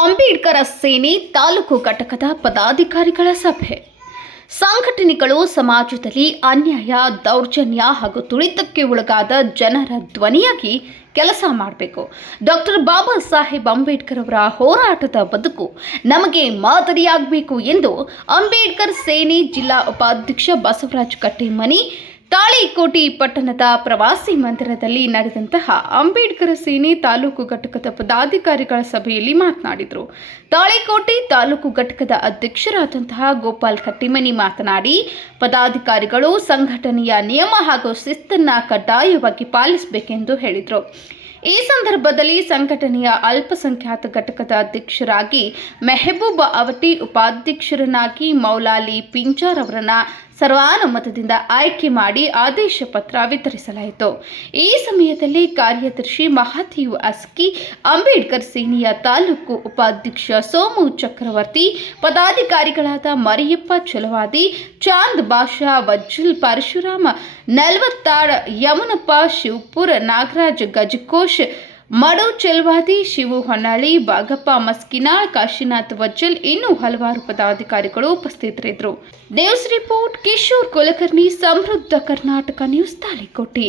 ಅಂಬೇಡ್ಕರ್ ಸೇನೆ ತಾಲೂಕು ಘಟಕದ ಪದಾಧಿಕಾರಿಗಳ ಸಭೆ. ಸಂಘಟನೆಗಳು ಸಮಾಜದಲ್ಲಿ ಅನ್ಯಾಯ, ದೌರ್ಜನ್ಯ ಹಾಗೂ ತುಳಿತಕ್ಕೆ ಒಳಗಾದ ಜನರ ಧ್ವನಿಯಾಗಿ ಕೆಲಸ ಮಾಡಬೇಕು. ಡಾಕ್ಟರ್ ಬಾಬಾ ಸಾಹೇಬ್ ಅಂಬೇಡ್ಕರ್ ಅವರ ಹೋರಾಟದ ಬದುಕು ನಮಗೆ ಮಾದರಿಯಾಗಬೇಕು ಎಂದು ಅಂಬೇಡ್ಕರ್ ಸೇನೆ ಜಿಲ್ಲಾ ಉಪಾಧ್ಯಕ್ಷ ಬಸವರಾಜ ಕಟ್ಟೇಮನಿ ತಾಳಿಕೋಟೆ ಪಟ್ಟಣದ ಪ್ರವಾಸಿ ಮಂದಿರದಲ್ಲಿ ನಡೆದಂತಹ ಅಂಬೇಡ್ಕರ್ ಸೇನೆ ತಾಲೂಕು ಘಟಕದ ಪದಾಧಿಕಾರಿಗಳ ಸಭೆಯಲ್ಲಿ ಮಾತನಾಡಿದರು. ತಾಳಿಕೋಟೆ ತಾಲೂಕು ಘಟಕದ ಅಧ್ಯಕ್ಷರಾದಂತಹ ಗೋಪಾಲ್ ಕಟ್ಟಿಮನಿ ಮಾತನಾಡಿ, ಪದಾಧಿಕಾರಿಗಳು ಸಂಘಟನೆಯ ನಿಯಮ ಹಾಗೂ ಶಿಸ್ತನ್ನು ಕಡ್ಡಾಯವಾಗಿ ಪಾಲಿಸಬೇಕೆಂದು ಹೇಳಿದರು. ಈ ಸಂದರ್ಭದಲ್ಲಿ ಸಂಘಟನೆಯ ಅಲ್ಪಸಂಖ್ಯಾತ ಘಟಕದ ಅಧ್ಯಕ್ಷರಾಗಿ ಮೆಹಬೂಬ ಅವಟಿ, ಉಪಾಧ್ಯಕ್ಷರನ್ನಾಗಿ ಮೌಲಾಲಿ ಪಿಂಚಾರ್ ಅವರನ್ನ ಸರ್ವಾನುಮತದಿಂದ ಆಯ್ಕೆ ಮಾಡಿ ಆದೇಶ ಪತ್ರ ವಿತರಿಸಲಾಯಿತು. ಈ ಸಮಯದಲ್ಲಿ ಕಾರ್ಯದರ್ಶಿ ಮಹಾದೇವ್ ಅಸ್ಕಿ, ಅಂಬೇಡ್ಕರ್ ಸೇನೆಯ ತಾಲೂಕು ಉಪಾಧ್ಯಕ್ಷ ಸೋಮು ಚಕ್ರವರ್ತಿ, ಪದಾಧಿಕಾರಿಗಳಾದ ಮರಿಯಪ್ಪ ಚಲವಾದಿ, ಚಾಂದ್ ಬಾಷಾ, ವಜ್ಜಲ್, ಪರಶುರಾಮ ನಲ್ವತ್ತಾಳ್, ಯಮನಪ್ಪ ಶಿವಪುರ, ನಾಗರಾಜ್ ಗಜಕೋಶ್, ಮಡು ಚೆಲ್ವಾದಿ, ಶಿವು ಹೊನ್ನಾಳಿ, ಬಾಗಪ್ಪ ಮಸ್ಕಿನಾಳ್, ಕಾಶಿನಾಥ್ ವಜ್ಜಲ್ ಇನ್ನೂ ಹಲವಾರು ಪದಾಧಿಕಾರಿಗಳು ಉಪಸ್ಥಿತರಿದ್ದರು. ನ್ಯೂಸ್ ರಿಪೋರ್ಟ್ ಕಿಶೋರ್ ಕುಲಕರ್ಣಿ, ಸಮೃದ್ಧ ಕರ್ನಾಟಕ ನ್ಯೂಸ್, ತಾಳಿಕೋಟೆ.